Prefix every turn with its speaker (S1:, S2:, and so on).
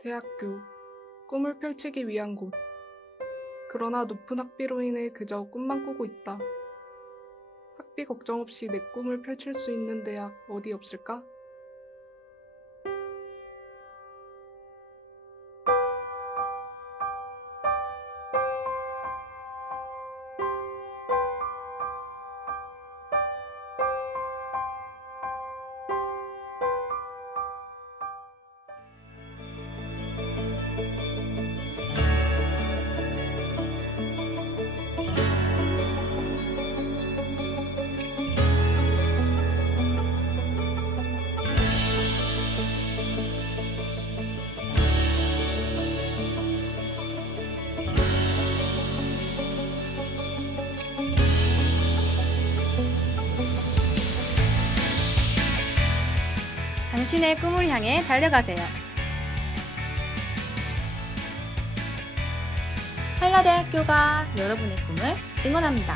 S1: 대학교. 꿈을 펼치기 위한 곳. 그러나 높은 학비로 인해 그저 꿈만 꾸고 있다. 학비 걱정 없이 내 꿈을 펼칠 수 있는 대학 어디 없을까?
S2: 당신의 꿈을 향해 달려가세요. 한라대학교가 여러분의 꿈을 응원합니다.